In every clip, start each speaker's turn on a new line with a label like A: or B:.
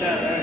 A: Yeah,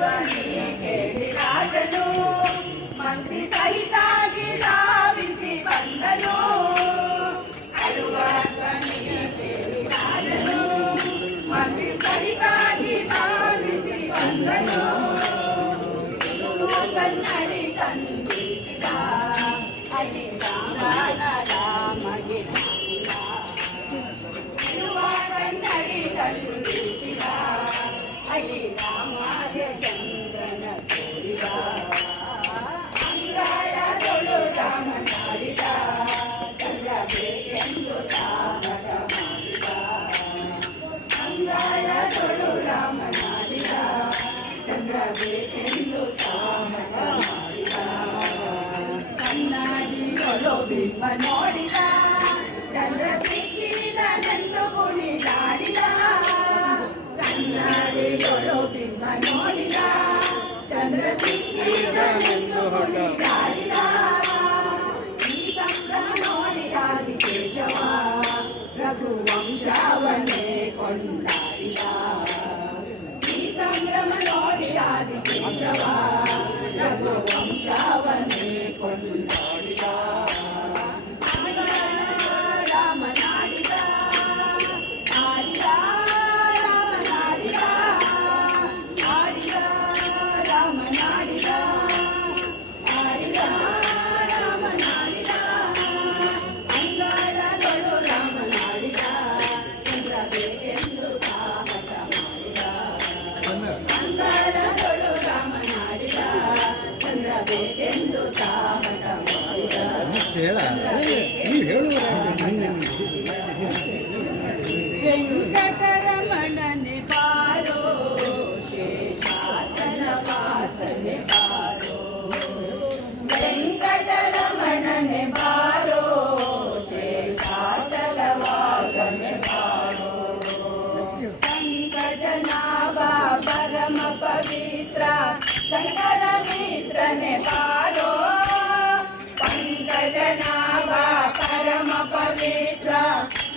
A: ధ్వని రాజను మంత్రి సహితా ನೋಡಿದ ಚಂದ್ರ ಸಿಕ್ಕಿದ ನನ್ನ ಕುಣಿದಾಡಿದ ಕನ್ನಡಿಗಳು ಬಿಂಬ ನೋಡಿದ ಚಂದ್ರ ಸಿಕ್ಕಿದ ನನ್ನ ಕುಣಿದಾಡಿದ ಈ ಸಂಭ್ರಮ ನೋಡಿದಾಗಿ ಕೇಶವ ರಘುವಂಶವನ್ನೇ ಕೊಂಡ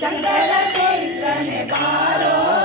A: शंकर चैत्र ने बारो